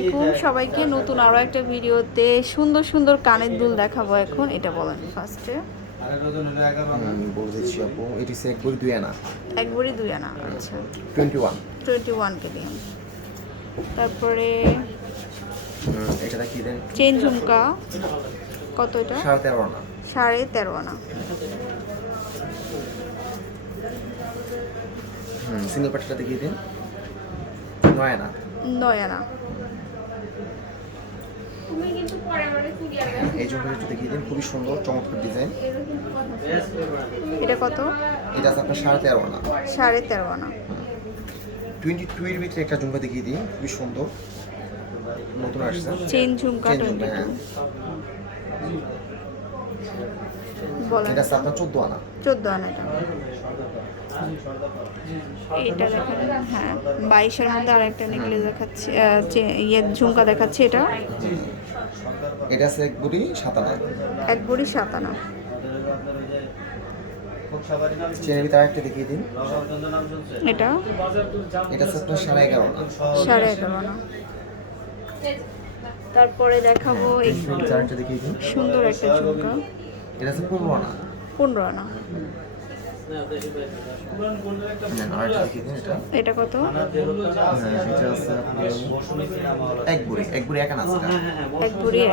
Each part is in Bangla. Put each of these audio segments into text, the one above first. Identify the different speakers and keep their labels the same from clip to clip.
Speaker 1: আলাইকুম। সবাইকে নতুন আরও একটা ভিডিওতে সুন্দর সুন্দর কানের দুল দেখাবো এখন। এটা বলেন ফার্স্টে
Speaker 2: আপু এটি একবার দুই আনা।
Speaker 1: এক ভরি দুই আনা আচ্ছা।
Speaker 2: টোয়েন্টি ওয়ান
Speaker 1: টোয়েন্টি ওয়ান তারপরে
Speaker 2: এটা দেন?
Speaker 1: চেন ঝুমকা। কত এটা?
Speaker 2: সাড়ে তেরো আনা।
Speaker 1: সাড়ে তেরো আনা।
Speaker 2: সিঙ্গেল পাটিটা দেখিয়ে দিন? নয় আনা।
Speaker 1: নয় আনা।
Speaker 2: এই জন্য একটু দেখিয়ে দিন খুবই সুন্দর চমৎকার ডিজাইন
Speaker 1: এটা কত?
Speaker 2: এটা আছে আপনার সাড়ে তেরো আনা।
Speaker 1: সাড়ে তেরো আনা।
Speaker 2: টোয়েন্টি টু এর ভিতরে একটা ঝুমকা দেখিয়ে দিন খুবই সুন্দর। নতুন আসছে।
Speaker 1: চেন ঝুমকা টোয়েন্টি
Speaker 2: হ্যাঁ। এটা আছে আপনার চোদ্দ আনা।
Speaker 1: চোদ্দ আনা এটা। এটা দেখেন হ্যাঁ। বাইশের মধ্যে আর একটা নেকলেস দেখাচ্ছে চে- ইয়ে ঝুমকা দেখাচ্ছে এটা।
Speaker 2: এটা আছে এক বুড়ি সাত আনা।
Speaker 1: এক ভরি সাত আনা।
Speaker 2: চেনের ভিতরে আরেকটা দেখিয়ে দিন।
Speaker 1: এটা?
Speaker 2: এটা আপনার সাড়ে এগারো
Speaker 1: সাড়ে এগারো তারপরে দেখাবো একটু
Speaker 2: দেখিয়ে দিন।
Speaker 1: সুন্দর একটা ঝুমকা
Speaker 2: এটা আছে পনেরো আনা।
Speaker 1: পনেরো আনা।
Speaker 2: এটা
Speaker 1: কত?
Speaker 2: এক বুড়ি এক বুড়ি। এক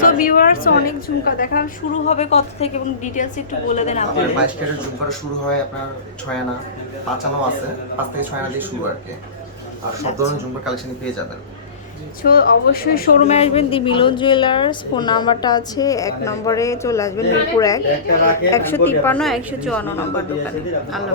Speaker 1: সো ভিউয়ার্স অনেক ঝুমকা। দেখালাম শুরু হবে কত থেকে এবং ডিটেলস একটু বলে দেন
Speaker 2: আপনার বাইশ ক্যারেট ঝুমকাটা শুরু হয় আপনার ছয় আনা পাঁচ আনাও আছে। পাঁচ থেকে ছয় আনা দিয়ে শুরু আর কি। আর সব ধরনের ঝুমকার কালেকশনই পেয়ে যাবেন।
Speaker 1: সো অবশ্যই শোরুমে আসবেন দি মিলন জুয়েলার্স ফোন নাম্বারটা আছে, এক নম্বরে চলে আসবেন মিরপুর এক, একশো তিপ্পান্ন, একশো চুয়ান্ন নম্বর দোকানে আল্লাহ।